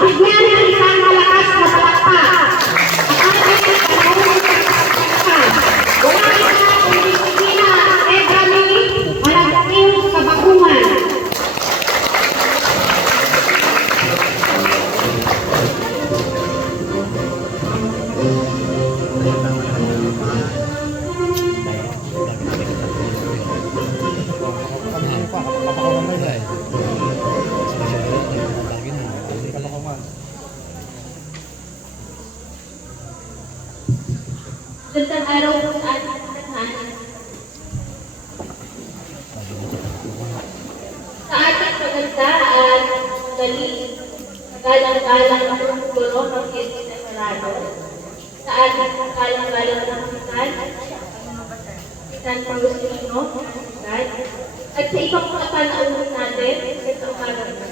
Bigyan ng isang malakas na palakpak. Ang ating pagkakasal. Wala na ang disiplina at Edramil Malagpil Kabakungan. Gandang araw po sa ating lahat. Sa ating maganda at galang-galang na pagtulong ng Quezon Separado, sa ating galang-galang na Kapitan Pangustino, at sa ibang mga panauhin natin sa umaga ito.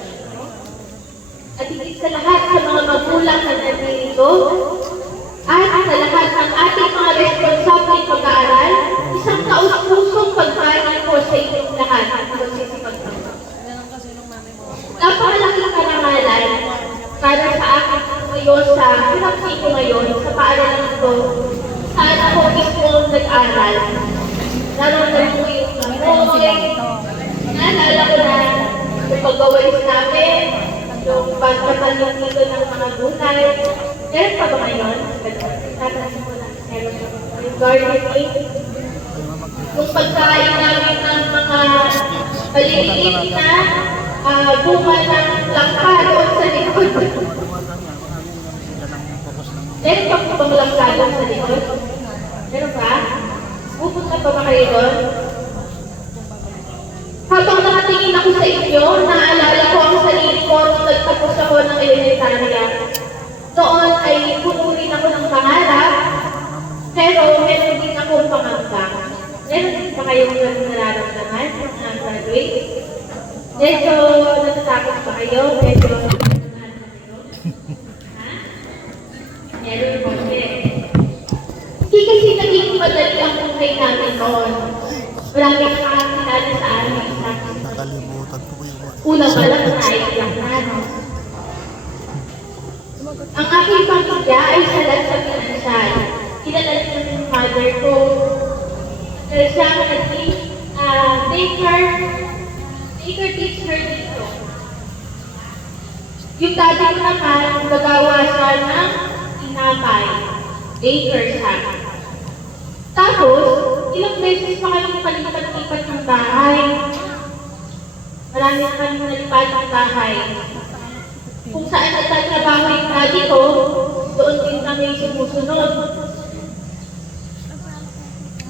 At higit sa lahat sa mga magulang na nandito, at sa lahat ng ating mga responsable pag-aaral, isang taus-pusong pagpapalagay ko sa inyong lahat at magsisipagtanggap. Napakalaking karangalan para sa akin ngayon sa hirap ko ngayon sa paaralan ito, saan ako mismo nag-aral. Naramdaman ko yung amoy, naalala ko na yung pagwawalis namin, yung pagpatalong-ito ng mga gulay. Meron pa ba ngayon? Tatansin ko na. Yung gardening. Yung pagkain namin ng mga paliliit na bunga ng langka doon sa likod. Meron pa po bang langka doon sa likod? Meron ba? Pupunta pa ba kayo doon? Habang nakatingin ako sa inyo, naalala ko ang sarili ko nung nagtapos ako ng elementarya. Noon ay puno rin ako ng pangarap, pero meron din akong pangangkang. Meron din pa kayong nararamdaman ng graduate? Medyo natatakot pa kayo? Medyo natatakot pa kayo? Ha? Meron po siya. Hindi kasi naging madali ang buhay namin noon. Marami nakakilala sa amin. Nakalimutan ko yung Una pa lang naiiyak na, no? Ang aking pamilya ay salat sa pinansyal. Kilala din ng mother ko. Siya ang naging daycare teacher dito. Yung dati ko naman, nagawa siya ng tinapay. Daycare siya. Tapos, ilang beses pa kami palipat-lipat ng bahay. Marami na kami nalipat ng bahay. Kung saan nagtatrabaho yung daddy ko, doon din kami sumusunod.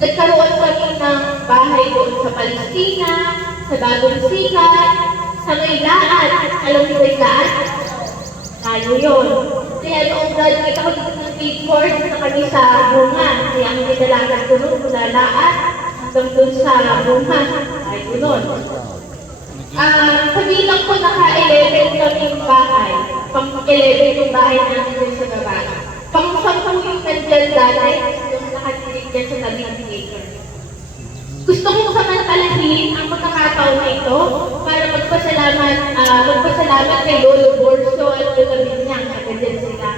Nagkaroon kami ng bahay doon sa Palestina, sa Bagong Sikat, sa Maylaan. Alam niyo Maylaan? Tayo yun. Kaya noong graduate ako dito ng grade 4, na kami sa bunga. Kaya ang pinalagan ko noon, mula Laan hanggang doon sa bunga. Tayo nun. Kabilang ko naka-11 kami yung bahay. Pang-11 yung bahay namin dun sa baba. Pang-10 yung nandyan dati, yung nakatilig dyan sa tabi ng theater. Gusto kong samantalahin ang pagkakataon na ito para magpasalamat kay Lolo Borso at Lola Binyang sa ganyan sila.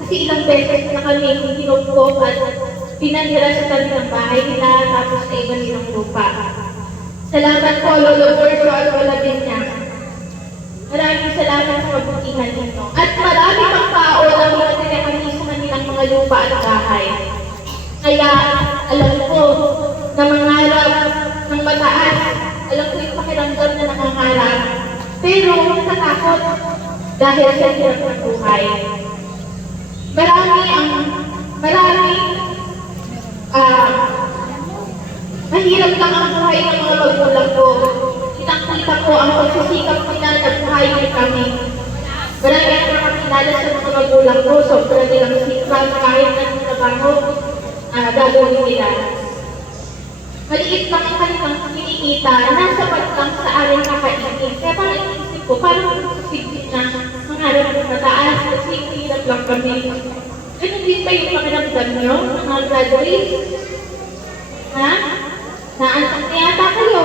Kasi ilang beses na kami hinugkop at pinanira sa tabi ng bahay nila tapos sa iba nilang lupa. Salamat po, Lolo Borso at Lola Binyang. Maraming salamat sa kabutihan ninyo. At marami pang tao na minatira kami sa kanilang mga lupa at bahay. Kaya alam ko na mangarap ng mataas. Alam ko yung pakiramdam na nangangarap. Pero natatakot dahil sa hirap ng buhay. Mahirap lang ang buhay ng mga magulang ko. Kitang-kita ko ang pagsisikap nila na buhay din kami. Marami ang nakakilala sa mga magulang ko, sobrang nilang sikap kahit ng trabaho gagawin nila. Maliit lang ang kanilang kinikita, nasa lang sa aring kakainin. Kaya parang inisip ko, parang sigit na mangarap ng mataas kasi hirap lang kami. Ganun din ba yung pakiramdam nyo, mga graduates? Ha? Naantak na yata kayo.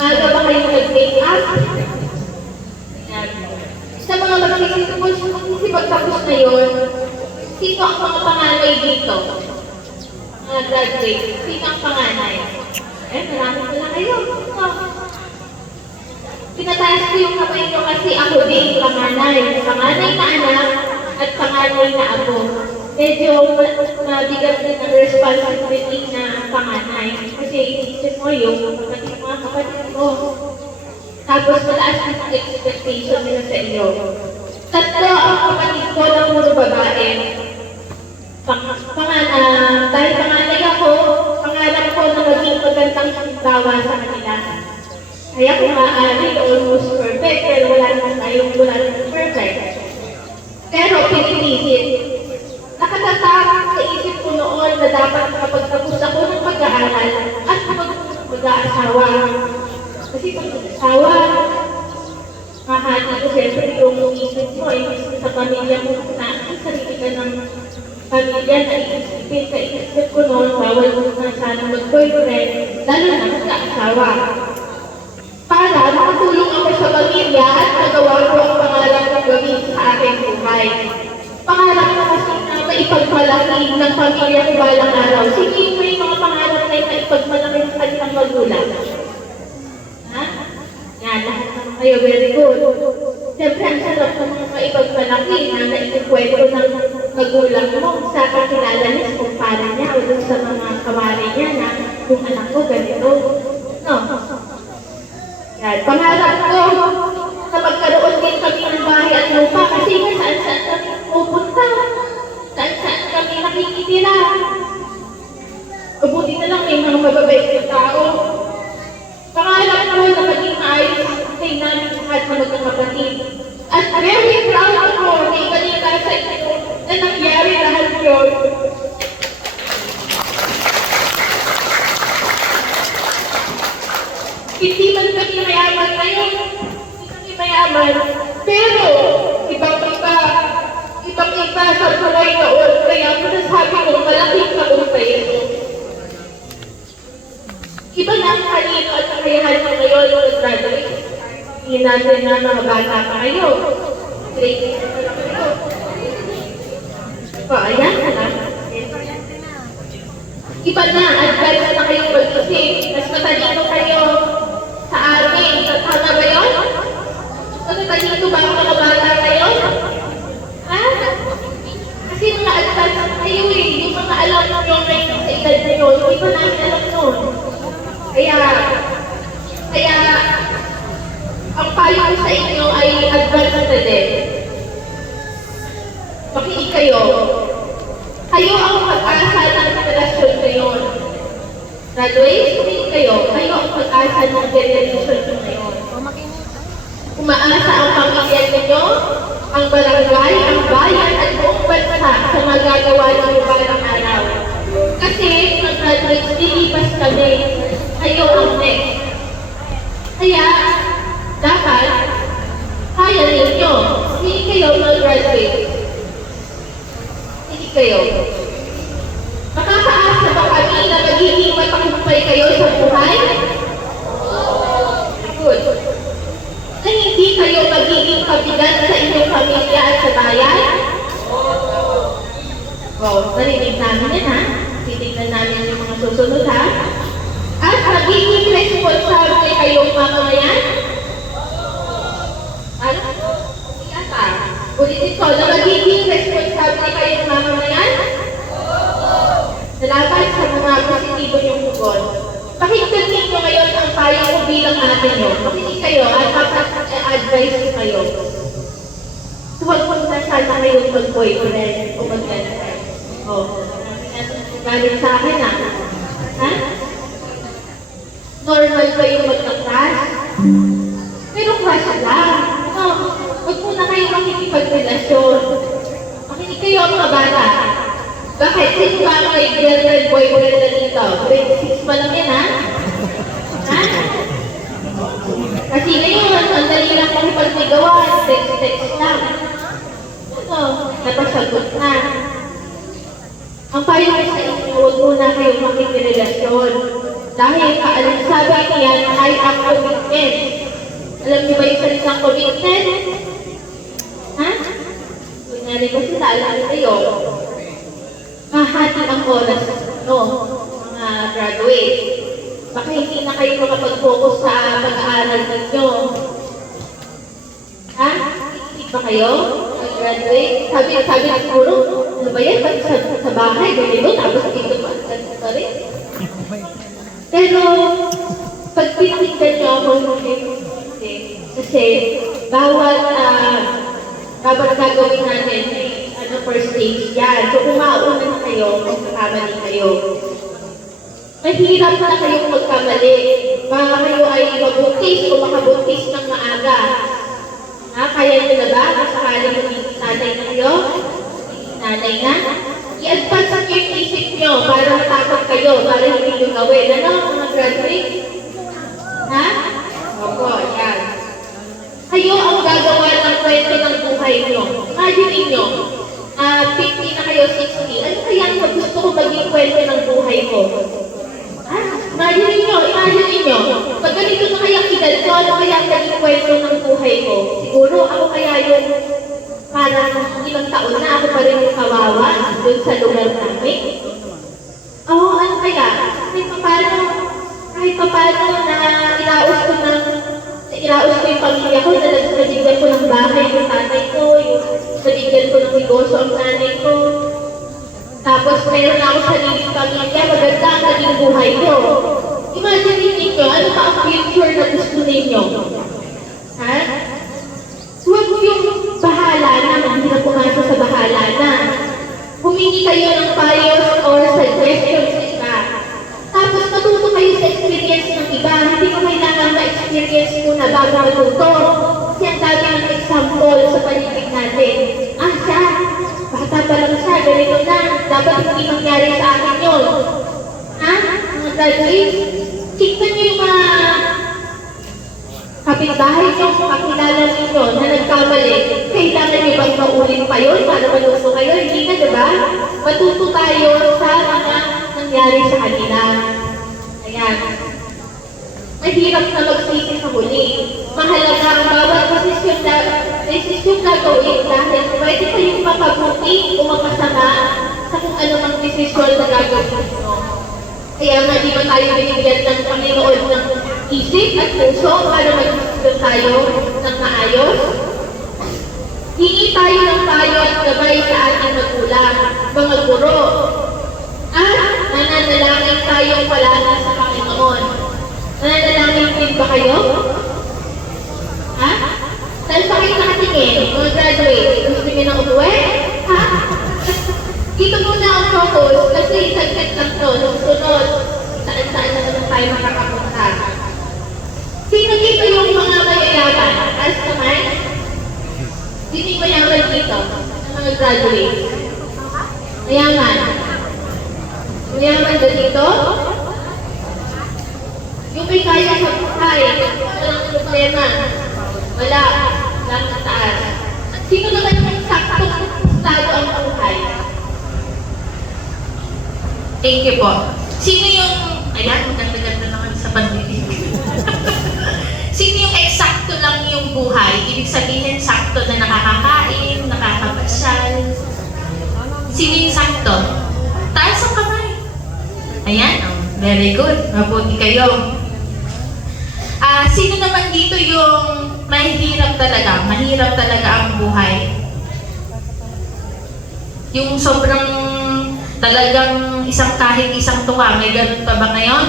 Aga ba kayo nag-make up? Sa mga magsipagtapos ngayon, sino ang mga panganay dito? Mga graduate, sino ang panganay? Marami pala kayo. Tinataas ko yung kamay nyo kasi ako din panganay. Panganay na anak at panganay na ako. Medyo mabigat din ang responsibility na panganay. Kasi inisip mo yung mga kapatid mo. Tapos mataas din ang expectation nila sa iyo. Tatlo ang kapatid ko na puro babae. Dahil panganay ako, pangarap ko na maging magandang halimbawa sa kanila. Kaya kung maaari, almost perfect, pero wala naman perfect. Pero pinipisit. Nakatatarang sa isip ko noon na dapat makapagtapos ako ng pag-aaral at mag-aasawa. Kasi pag mag-asawa, mahati ko siyempre yung isip mo, sa pamilya mo na sarili ka ng pamilya na iisipin. Sa isip ko noon, bawal mo na sana mag-boyfriend, lalo na mag-aasawa. Para makatulong ako sa pamilya at magawa ko ang pangarap ng gawin sa aking buhay. Pangarap ko kasi na maipagmalaki ng pamilya ko balang araw. Sige mo yung mga pangarap na maipagmalaki ng kanilang magulang. Ha? Yan, lahat naman kayo, very good. Siyempre, ang sarap ng mga maipagmalaki na naikikwento ng magulang mo sa kakilala niya, kung para niya o dun sa mga kamari niya na kung anak ko ganito. No? Yan, pangarap ko na magkaroon din kami ng bahay at lupa kasi saan-saan kami pupunta. Saan-saan kami nakikitira. Mabuti na lang may mga mababait na tao. Pangarap ko na maging maayos kay namin lahat na magkakapatid. At very proud ako na ibalita sa inyo na nangyari lahat yun. Hindi man kami mayaman ngayon, hindi kami mayaman, pero ibang-iba sa buhay noon, kaya masasabi ko malaking tagumpay ito. Iba na ang kanino at kakayahan mo ngayon yung graduate. Hindi natin na mga bata pa kayo. Grade 8 na lang kayo. So, ayan na lang. Iba na, advance na kayong mag-isip. Mas matalino kayo sa amin. Tama ba yun? Mas matalino ba ang mga bata kayo? Ha? Kasi mga advance na kayo eh. Yung mga alam nyo ngayon sa edad na yun, hindi pa namin alam nun. Kaya, ang payo ko sa inyo ay advance na din. Makinig kayo. Kayo ang pag-asa ng generasyon ngayon. Graduates, makinig kayo. Kayo ang pag-asa ng generasyon ngayon. Umaasa ang pamilya ninyo, ang barangay, ang bayan, at buong bansa sa magagawa ng balang araw. Kasi, ang graduates, lilipas kami. Kayo ang next. Kaya, dapat, kaya ninyo. Hindi kayo mag-graduate. Hindi kayo. Makakaasa ba kami na magiging matagumpay kayo sa buhay? Good. Na hindi kayo magiging kabigat sa inyong pamilya at sa bayan? Narinig namin yan ha. Titignan namin yung mga susunod ha. At magiging responsable kayong mamamayan? Ano? Iyata. Ulitin ko, na magiging responsable kayong mamamayan? Salamat sa mga positibo niyong tugon. Pakinggan ninyo ngayon ang payo ko bilang ate nyo. Makinig kayo at advice ko kayo. Huwag mo na sana kayong mag-boyfriend o mag-girlfriend. Galing sa akin ha? Ha? Normal ba yung magka-crush? Pero crush lang. Huwag mo na kayo makikipag-relasyon. Makinig kayo mga bata. Bakit? Sino ba ang may girlfriend, boyfriend na dito? 26 pa lang yan, ha? Ha? Kasi ngayon, ang dali lang makipagnigawan. Text lang. Napasagot na. Ang payo ko sa inyo, huwag muna kayong makikrelasyon. Dahil kaalansabi niyan ay ang commitment. Alam niyo ba yung salitang commitment? Ha? nanay ko sila, alam kayo, hahati ang oras, no, mga graduates. Baka hindi na kayo makapag-focus sa pag-aaral ninyo. Ha? Hindi ba kayo? Mag-graduate? Sabi na siguro, ano ba yan? Pag sa bahay, ganito, tapos dito pa rin. Pero, pag pinakinggan niyo ako, kasi bawat gagawin natin, first stage yan. So, kung mauna na kayo, magkakamali kayo. Mahirap na kayong magkamali. Baka kayo ay mabuntis o makabuntis ng maaga. Kaya nyo na ba? Masakaling magiging nanay na kayo? Nanay na? I-advance ang yung isip nyo para matakot kayo, para hindi nyo gawin. Ano, mga graduate? Ha? Opo, yan. Kayo ang gagawa ng kwento ng buhay nyo. Imagine nyo, 50 na kayo, 60. Ano kaya ang gusto ko maging kwento ng buhay ko? Imagine ninyo. Pag ganito na kaya edad ko, ano kaya ang naging kwento ng buhay ko? Siguro ako kaya yung parang ilang taon na ako pa rin yung kawawa doon sa lugar namin. Oo, ano kaya? Kahit paano na iraos ko yung pamilya ko, nabigyan ko ng bahay yung tatay ko, nabigyan ko ng negosyo ang nanay ko. Tapos meron ako sariling pamilya, maganda ang naging buhay ko. Imagine ninyo, ano ba ang future na gusto ninyo? Ha? Huwag yung bahala na, hindi na pumasok sa bahala na. Humingi kayo ng payos or suggestions sa iba. Tapos matuto kayo sa experience ng iba. Hindi ko kailangan ma-experience muna bago matuto. Kasi ang dami ng example sa paligid natin. Siya, bata pa lang siya, ganito na. Dapat hindi mangyari sa akin yun. Ha? Mga graduates, tignan niyo yung mga kapitbahay niyo, kakilala ninyo na nagkamali. Kailangan niyo bang maulit pa yun para maluso kayo? Hindi na, diba? Matuto tayo sa mga nangyari sa kanila. Ayan. Mahirap na magsisi sa huli. Mahalaga ang bawat desisyon na gawin dahil pwede kayong makabuti o makasama sa kung ano mang desisyon na gagawin mo. Kaya nga di ba tayo binigyan ng Panginoon ng isip at puso para mag-desisyon tayo ng maayos? Hingi tayo ng payo at gabay sa ating magulang, mga guro. Nananalangin tayong palagi sa Panginoon. Nananalangin din ba kayo? Ha? Saan pa kayo nakatingin? Mga graduate, gusto niyo na umuwi? Ha? Dito muna ang focus kasi saglit lang to. Sunod, saan-saan na naman tayo makakapunta. Sino dito yung mga mayayaman? As naman? Sino yung mayaman dito? Ang mga graduate? Mayaman? Mayaman ba dito? Yung may kaya sa buhay, walang problema. Wala sa taas. Sino naman yung saktong estado ang buhay? Thank you po. Sino yung, ayan, maganda-ganda naman sa pandinig. Sino yung eksakto lang yung buhay? Ibig sabihin, sakto na nakakakain, nakakapasyal. Sino yung sakto? Taas ang kamay. Ayan, very good. Mabuti kayo. Sino naman dito yung mahirap talaga ang buhay? Yung sobrang talagang kahit isang tuwa, may ganun pa ba ngayon?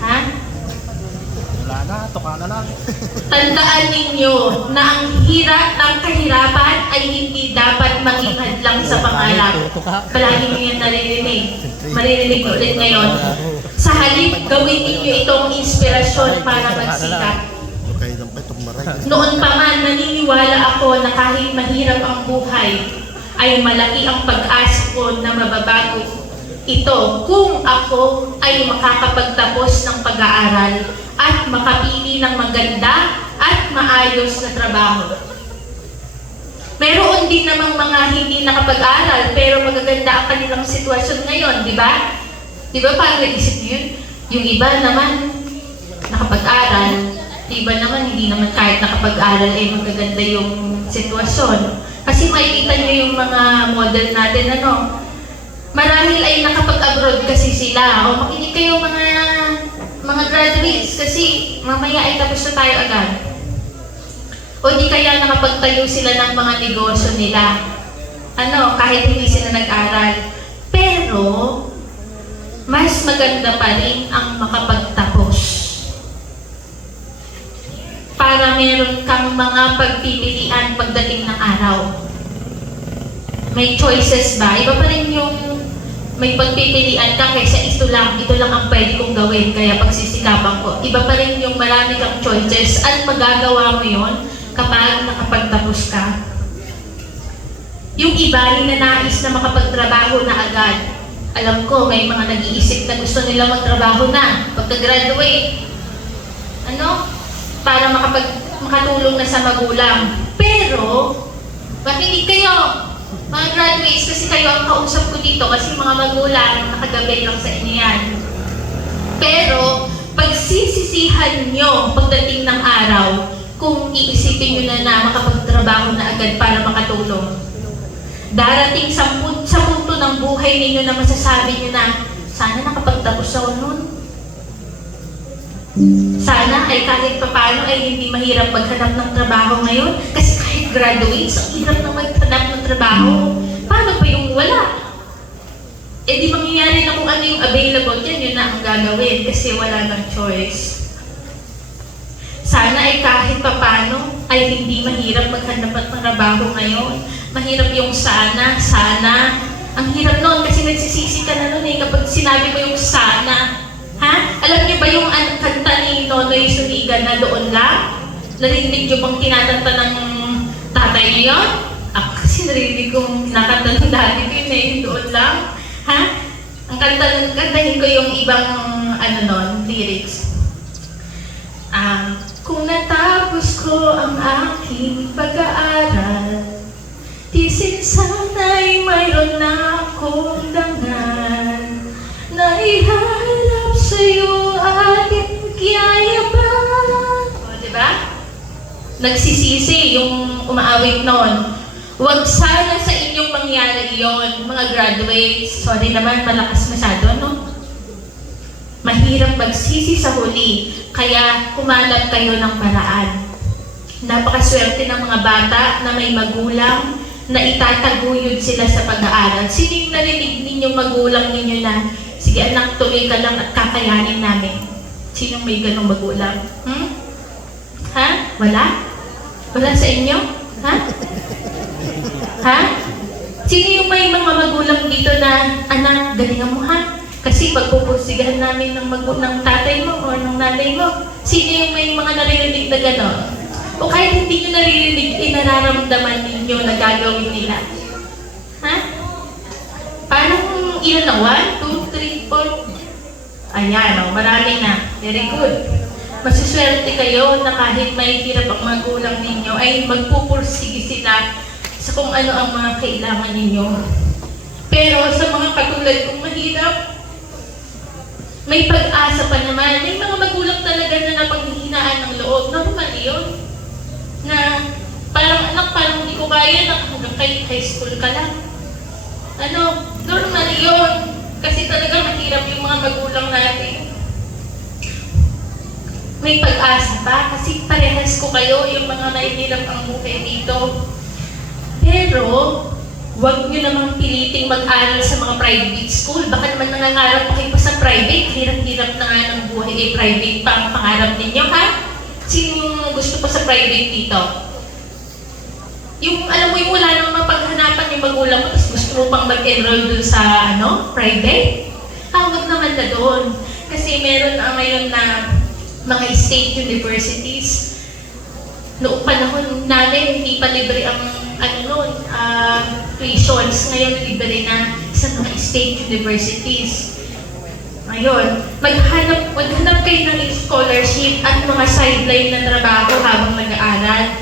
Ha? Wala na, tuka na lang. Tandaan ninyo na ang kahirapan ay hindi dapat maging hadlang sa pangarap. Palagi nyo yan naririnig. Maririnig ulit ngayon. Sa halip, gawin ninyo itong inspirasyon para magsikap. Okay, dampay, tumaray. Noon pa man, naniniwala ako na kahit mahirap ang buhay, ay malaki ang pag-asa ko na mababago ito kung ako ay makakapagtapos ng pag-aaral at makapili ng maganda at maayos na trabaho. Meron din namang mga hindi nakapag-aral pero magaganda ang kanilang sitwasyon ngayon, di ba? Di ba parang nag-isip niyo yun? Yung iba naman nakapag-aral, iba naman hindi naman kahit nakapag-aral ay magaganda yung sitwasyon. Kasi makikita nyo yung mga model natin, ano, marahil ay nakapag-abroad kasi sila. O makinig kayo mga graduates kasi mamaya ay tapos na tayo agad. O di kaya nakapagtayo sila ng mga negosyo nila. Ano, kahit hindi sila nag-aral. Pero, mas maganda pa rin ang makapagtapos. Para meron kang mga pagpipilian pagdating ng araw. May choices ba? Iba pa rin yung may pagpipilian ka kaysa ito lang ang pwede kong gawin, kaya pagsisikapan ko. Iba pa rin yung marami kang choices at magagawa mo yon kapag nakapagtapos ka. Yung iba, ninanais na makapagtrabaho na agad. Alam ko, may mga nag-iisip na gusto nila magtrabaho na pagka-graduate. Ano? Para makatulong na sa magulang. Pero, makinig kayo, mga graduates, kasi kayo ang kausap ko dito kasi mga magulang nakagabay lang sa inyo yan. Pero, pagsisisihan nyo pagdating ng araw, kung iisipin nyo na makapagtrabaho na agad para makatulong. Darating sa punto ng buhay ninyo na masasabi nyo na, sana nakapagtapos ako nun. Sana ay kahit papano ay hindi mahirap maghanap ng trabaho ngayon. Kasi kahit graduates, ang hirap na maghanap ng trabaho. Paano pa yung wala? Eh di mangyayari na kung ano yung available dyan, yun na ang gagawin kasi wala ng choice. Sana ay kahit papano ay hindi mahirap maghanap ng trabaho ngayon. Mahirap yung sana. Ang hirap noon kasi nagsisisi ka na noon eh kapag sinabi mo yung sana. Ha? Alam niyo ba yung kanta ni Nonoy Suniga na doon lang? Narinig niyo bang kinakanta ng tatay niyo yun? Kasi narinig kong kinakanta ng daddy ko yun eh, doon lang. Ha? Ang kantahin ko yung ibang lyrics. Kung natapos ko ang aking pag-aaral, tisin sana'y mayroon na akong dangal na iharap sa'yo at ipagyayabang. O, diba? Nagsisisi yung umaawit noon. Huwag sana sa inyong mangyari iyon, mga graduates. Sorry naman, malakas masyado, no? Mahirap magsisi sa huli, kaya humanap kayo ng paraan. Napakaswerte ng mga bata na may magulang na itataguyod sila sa pag-aaral. Sino yung narinig ninyong magulang ninyo na, sige anak, tuloy ka lang at kakayanin namin? Sino may ganong magulang? Ha? Wala? Wala sa inyo? Ha? Ha? Sino yung may mga magulang dito na, anak, galingan mo ha? Kasi pagpupursigahan namin ng tatay mo o ng nanay mo, sino yung may mga naririnig na gano'n? O kahit hindi nyo naririnig, nararamdaman ninyo na gagawin nila. Ha? Parang ilan na? 1, 2, 3, 4? Ayan, marami na. Very good. Masiswerte kayo na kahit may hirap ang magulang ninyo, ay magpupursige sila sa kung ano ang mga kailangan ninyo. Pero sa mga katulad kong mahirap, may pag-asa pa naman. May mga magulang talaga na napaghihinaan ng loob. Normal yun. Na parang anak, parang hindi ko kaya na hanggang high school ka lang. Normal yun. Kasi talaga mahirap yung mga magulang natin. May pag-asa pa kasi parehas ko kayo yung mga mahirap ang buhay dito. Pero, huwag nyo namang piliting mag-aral sa mga private school. Baka naman nangangarap pa kayo pa sa private. Hirap-hirap na nga ng buhay ay private pa ang pangarap ninyo, ha? Sino yung gusto pa sa private dito? Yung, alam mo yung wala nang mapaghanapan yung magulang mo, tapos gusto mo pang mag-enroll dun sa, private? Huwag naman na doon. Kasi meron ngayon na mga state universities. Noong panahon namin, hindi pa libre ang tuitions. Ngayon, libre na sa mga state universities. Ngayon, maghanap kayo ng scholarship at mga sideline na trabaho habang nag-aaral.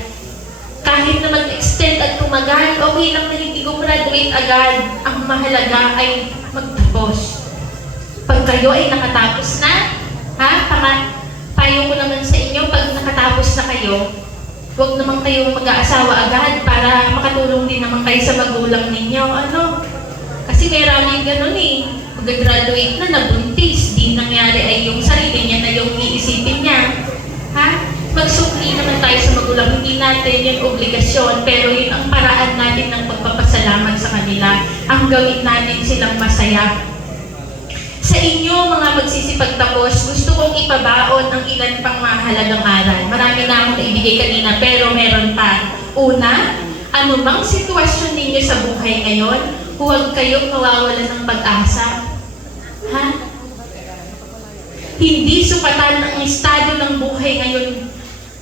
Kahit na mag-extend at tumagal, okay lang na hindi gumraduate agad. Ang mahalaga ay magtapos. Pag kayo ay nakatapos na, payo ko naman sa inyo, pag nakatapos na kayo, Huwag naman kayong mag-aasawa agad para makatulong din naman kayo sa magulang ninyo. Ano? Kasi may raming ganun eh. Mag-graduate na, nabuntis. Di nangyari ay yung sarili niya na yung iisipin niya. Ha? Magsukli naman tayo sa magulang. Hindi natin yung obligasyon, pero yun ang paraan natin ng pagpapasalamat sa kanila. Ang gawin natin silang masaya. Sa inyo, mga magsisipagtapos, gusto kong ipabaon ang ilan pang mahalagang aral. Marami na akong naibigay kanina, pero meron pa. Una, anumang sitwasyon ninyo sa buhay ngayon, huwag kayong mawawalan ng pag-asa. Ha? Hindi sukatan ang estado ng buhay ngayon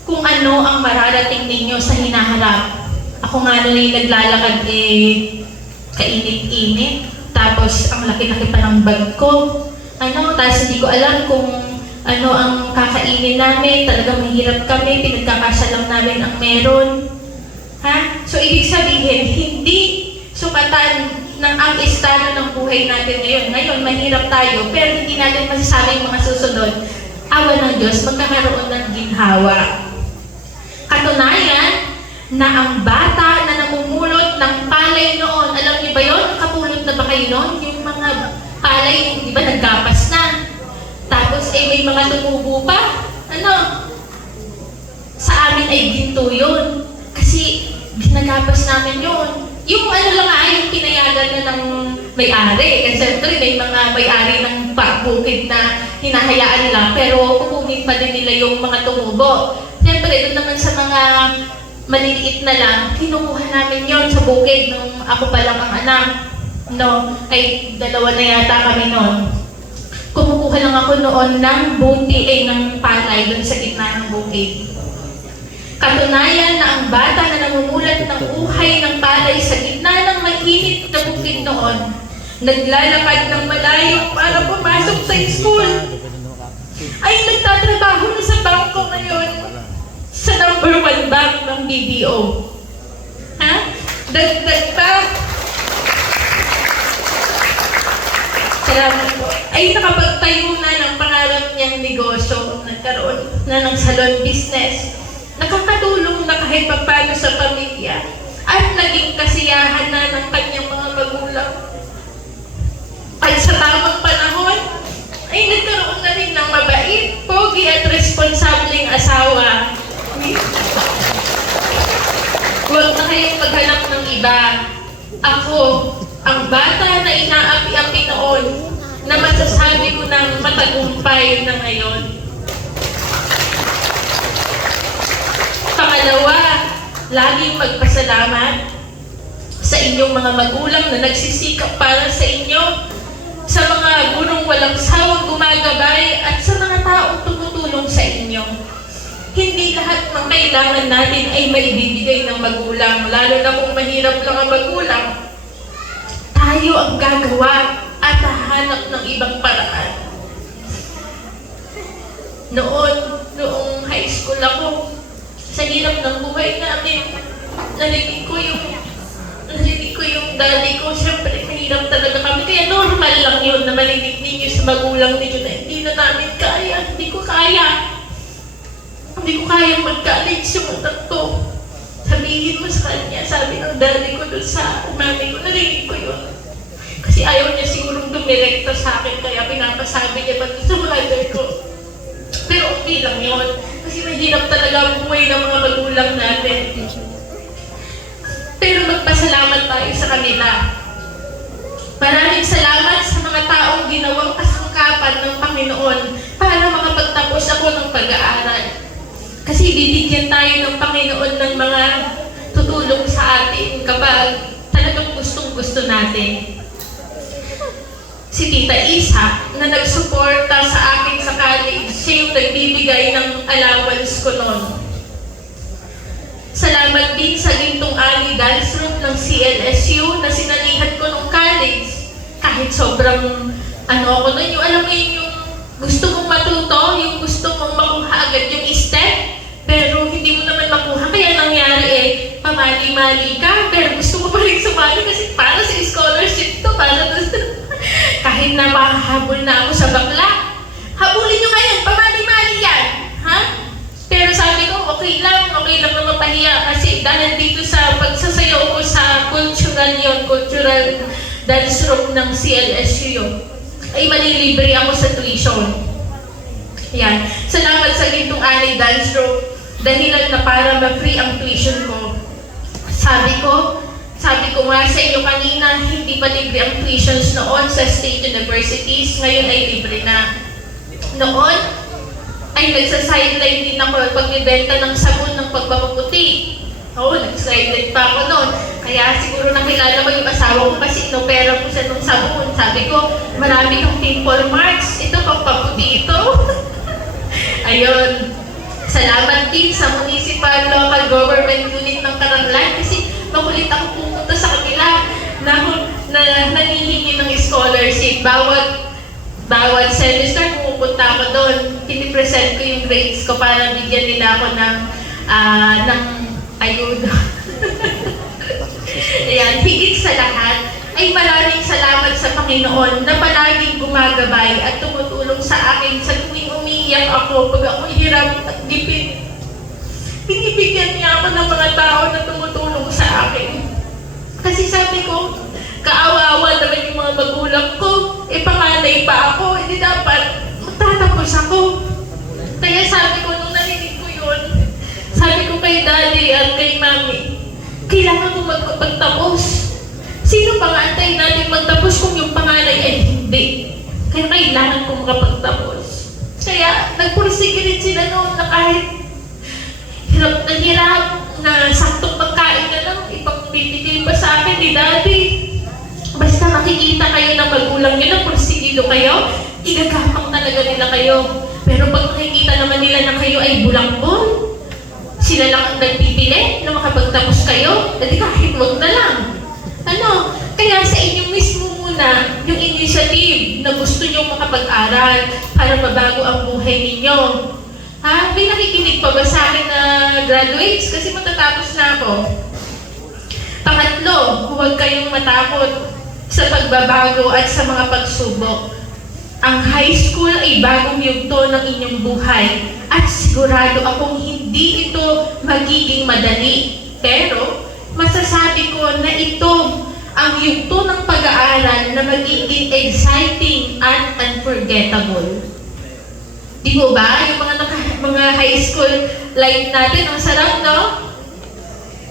kung ano ang mararating ninyo sa hinaharap. Ako nga nung naglalakad kainit-init. Tapos, ang laki-laki pa ng bag ko. Tapos hindi ko alam kung ano ang kakainin namin. Talagang mahirap kami. Pinagkakasya lang namin ang meron. Ha? So, ibig sabihin, hindi sukatan ng ang estado ng buhay natin ngayon. Ngayon, mahirap tayo, pero hindi natin masasabi yung mga susunod. Awa ng Diyos, magkakaroon ng ginhawa. Katunayan, na ang bata na namumulot ng palay noon, alam niyo ba yun? Nakapulot na ba kayo noon? Yung mga palay, di ba, naggapas na. Tapos, may mga tumubo pa. Sa amin ay ginto yun. Kasi, ginagapas namin yun. Yung yung pinayagan na ng may-ari. Kasi siyempre, may mga may-ari ng bukid na hinahayaan lang, pero kukunin pa din nila yung mga tumubo. Siyempre, doon naman sa mga maliliit na lang, kinukuha namin yon sa bukid nung ako pa lang ang anak. Ay dalawa na yata kami noon. Kumukuha lang ako noon ng buti ng palay doon sa gitna ng bukid. Katunayan na ang bata na namumulat ng uhay ng palay sa gitna ng mainit na bukid noon, naglalakad ng malayo para pumasok sa school, ay nagtatrabaho na sa bangko ngayon sa number 1 bank ng BDO. Ha? Dagdag pa. Salamat po. Ay nakapagtayo na ng pangarap niyang negosyo. Nagkaroon na ng salon business. Nakakatulong na kahit papano sa pamilya. At naging kasiyahan na ng kanyang mga magulang. At sa tamang panahon, ay nagkaroon na rin ng mabait, pogi at responsableng asawa. Huwag na kayong maghanap ng iba. Ako, ang bata na inaapi-api noon, na masasabi ko ng matagumpay na ngayon. Pangalawa, laging magpasalamat sa inyong mga magulang na nagsisikap para sa inyo, sa mga gurong walang sawang gumagabay, at sa mga taong tumutulong sa inyo. Hindi lahat ng kailangan natin ay maibibigay ng magulang, lalo na kung mahirap lang ang magulang. Tayo ang gagawa at hahanap ng ibang paraan. Noong high school ako, sa hirap ng buhay namin, narinig ko yung daddy ko. Siyempre, mahirap talaga kami. Kaya normal lang yun na marinig ninyo sa magulang ninyo na hindi na namin kaya. Hindi ko kaya mag-college yung anak ko. Sabihin mo sa kanya, sabi ng daddy ko dun sa mami ko, narinig ko yun. Kasi ayaw niya sigurong dumirekta sa akin, kaya pinapasabi niya pa sa mother ko. Pero okay lang yun. Kasi mahirap talaga ang buhay ng mga magulang natin. Pero magpasalamat tayo sa kanila. Maraming salamat sa mga taong ginawang kasangkapan ng Panginoon para makapagtapos ako ng pag-aaral. Kasi bibigyan tayo ng Panginoon ng mga tutulong sa atin kapag talagang gustong-gusto natin. Si Tita Isa na nagsuporta sa akin sa college, siya yung nagbibigay ng allowance ko noon. Salamat din sa Gintong Ali Dance Group ng CLSU na sinalihan ko nung college. Kahit sobrang ako nun, yung alam mo yung gusto mong matuto, yung gusto mong makuha agad yung step, pero hindi mo naman makuha. Kaya nangyari pamali-mali ka, pero gusto mo pa rin sumali kasi para sa scholarship to, kahit na mahahabol na ako sa bakla, habulin nyo ngayon, pamali-mali yan. Ha? Pero sabi ko, okay okay lang na mapahiya kasi dahil dito sa pagsasayaw ko sa cultural dance room ng CLSU ay malilibre ako sa tuition. Yan. Salamat sa gintong anay dance room dahilan na para ma-free ang tuition ko. Sabi ko nga sa inyo kanina, hindi pa libre ang tuitions noon sa state universities, ngayon ay libre na. Noon, ay nagsa-sideline din ako pagbibenta ng sabon ng pagpapaputi. Oo, nag-sideline pa ako noon. Kaya siguro nakilala ko yung asawa ko kasi inopera ko siya ng sabon. Sabi ko, marami kang pimple marks. Ito, pagpaputi ito. Ayun. Salamat din sa municipal local government unit ng Karanglan kasi makulit ako pumunta sa kanila na nanihingi ng scholarship. Bawat semester pupunta ako doon, pinipresent ko yung grades ko para bigyan nila ako ng ayuda. Ayan, higit sa lahat, ay maraming salamat sa Panginoon na palaging gumagabay at tumutulong sa akin sa tuwing umiiyak ako pag ako hirap at gipit. Binibigyan niya ako ng mga tao na tumutulong sa akin. Kasi sabi ko, kaawa-awa naman yung mga magulang ko, panganay pa ako, hindi dapat magtatapos ako. Kaya sabi ko, nung narinig ko yun, sabi ko kay daddy at kay mami, kailangan ko magpagtapos. Sino pang antay natin magtapos kung yung panganay ay hindi? Kaya kailangan ko makapagtapos. Kaya nagpursige rin sila noon na kahit hirap na saktong pagkain na lang, ipagpipigay pa sa akin ni daddy. Basta makikita kayo ng magulang nyo na pursigido kayo, igagapang talaga nila kayo. Pero pag nakikita naman nila na kayo ay bulangbol, sila lang ang nagpipili na makapagtapos kayo, dati kahit wag na lang. Kaya sa inyo mismo muna yung initiative na gusto nyo makapag-aral para mabago ang buhay ninyo. May nakikinig pa ba sa akin na graduates? Kasi matatapos na ako. Pangatlo, huwag kayong matakot sa pagbabago at sa mga pagsubok. Ang high school ay bagong yugto ng inyong buhay at sigurado akong hindi ito magiging madali. Pero masasabi ko na ito ang yugto ng pag-aaral na magiging exciting at unforgettable. Di mo ba? Yung mga high school life natin, ang sarap, no?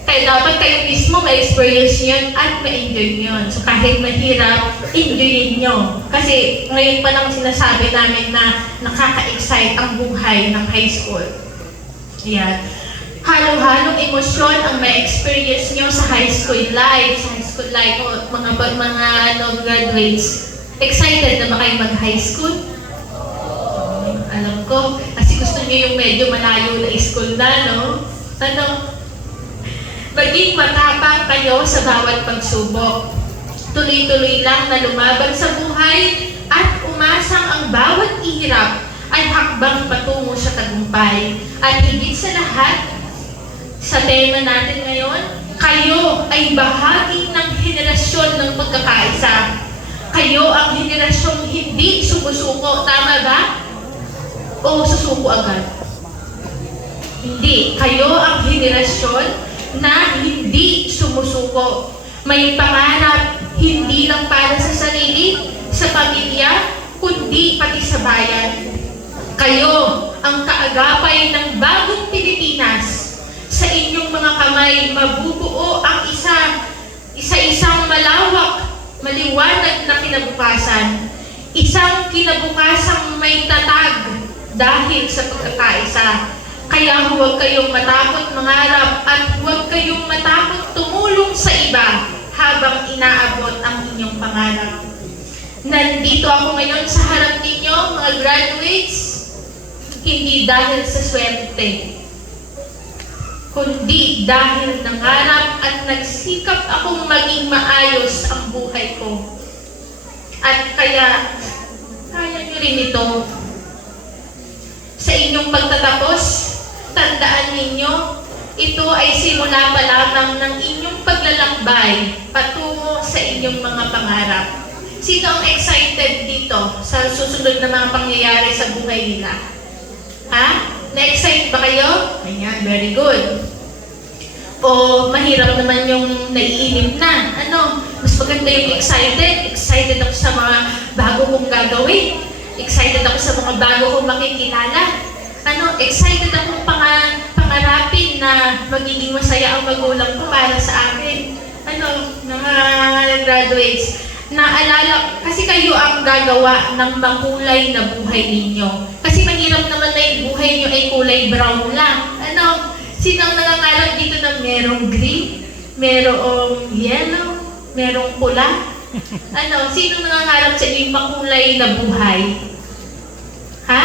Kaya dapat kayo mismo ma-experience yun at ma-enjoy yun. So kahit mahirap, enjoyin nyo. Kasi ngayon pa lang sinasabi namin na nakaka-excite ang buhay ng high school. Ayan. Halo-halong emosyon ang ma-experience nyo sa high school life. Sa high school life, mga graduates. Excited na ba kayo mag-high school? Alam ko, kasi gusto nyo yung medyo malayo na school na, no? Maging matapang kayo sa bawat pagsubok. Tuloy-tuloy lang na lumaban sa buhay at umasang ang bawat ihirap ay hakbang patungo sa tagumpay. At higit sa lahat, sa tema natin ngayon, kayo ay bahagi ng henerasyon ng pagkakaisa. Kayo ang henerasyong hindi sumusuko. Tama ba? O susuko agad? Hindi. Kayo ang henerasyon na hindi sumusuko. May pangarap, hindi lang para sa sarili, sa pamilya, kundi pati sa bayan. Kayo ang kaagapay ng bagong Pilipinas. Sa inyong mga kamay, mabubuo ang isa-isang malawak, maliwanag na kinabukasan. Isang kinabukasang may tatag dahil sa pagkakaisa. Kaya huwag kayong matakot mangarap at huwag kayong matakot tumulong sa iba habang inaabot ang inyong pangarap. Nandito ako ngayon sa harap ninyo, mga graduates, hindi dahil sa swerte, kundi dahil nangarap at nagsikap akong maging maayos ang buhay ko. At kaya nyo rin ito. Sa inyong pagtatapos, tandaan ninyo, ito ay simula pa lamang ng inyong paglalakbay patungo sa inyong mga pangarap. Sino ang excited dito sa susunod na mga pangyayari sa buhay nila? Na-excite ba kayo? Ayan, very good. O mahirap naman yung naiinip na. Ano, mas maganda yung excited. Excited ako sa mga bago kong gagawin. Excited ako sa mga bago kong makikilala. Ano, excited akong pangarapin na magiging masaya ang magulang ko para sa akin. Ano, mga graduates, naalala, kasi kayo ang gagawa ng makulay na buhay ninyo. Kasi mahirap naman na yung buhay nyo ay kulay brown lang. Ano, sinang nangangarap dito na merong green, merong yellow, merong pula? Ano, sino nangangarap sa inyo yung makulay na buhay? Ha?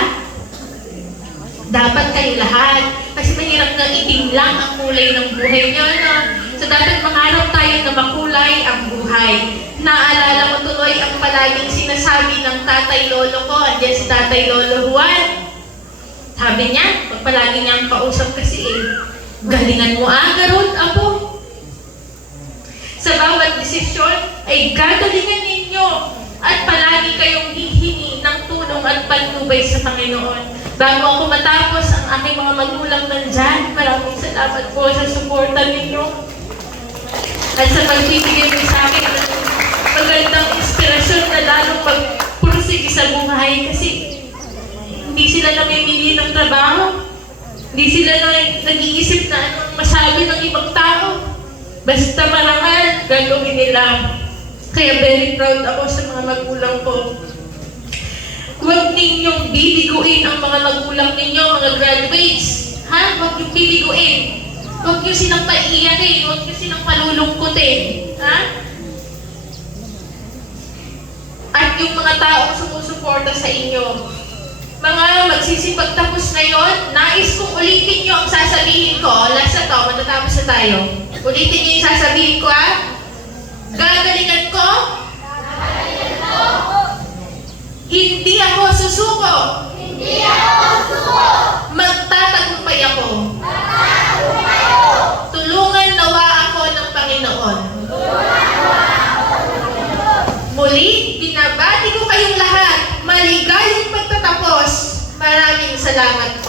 Dapat kayo lahat. Kasi mahirap na itim lang ang kulay ng buhay nyo. No? So dapat mangarap tayo na makulay ang buhay. Naalala ko tuloy ang palaging sinasabi ng tatay lolo ko. Andiyan si tatay lolo Juan. Sabi niya, pag palagi niyang kausap kasi galingan mo Garot, apo. Sa bawat desisyon ay gagalingan ninyo at palagi kayong hihingi ng tulong at patnubay sa Panginoon. Bago ako matapos, ang aking mga magulang nandyan, maraming salamat po sa suporta ninyo at sa pagbibigay mo sa akin ng magandang inspirasyon na lalong magpursige sa buhay kasi hindi sila namimili ng trabaho, hindi sila nag-iisip na anong masabi ng ibang tao. Basta marangal, gagawin nila. Kaya very proud ako sa mga magulang ko. Huwag ninyong bibiguin ang mga magulang ninyo, mga graduates. Ha? Huwag niyong bibiguin. Huwag niyo silang paiiyakin. Huwag niyo silang palulungkutin. Ha? At yung mga taong sumusuporta sa inyo, mga magsisipagtapos ngayon, nais kong ulitin niyo ang sasabihin ko. Last na to, matatapos na tayo. Ulitin niyo yung sasabihin ko, ha? Gagalingan ko. Hindi ako susuko. Magtatagumpay ako. Tulungan nawa ako ng Panginoon. Muli, binabati ko kayong lahat. Maligayang pagtatapos. Maraming salamat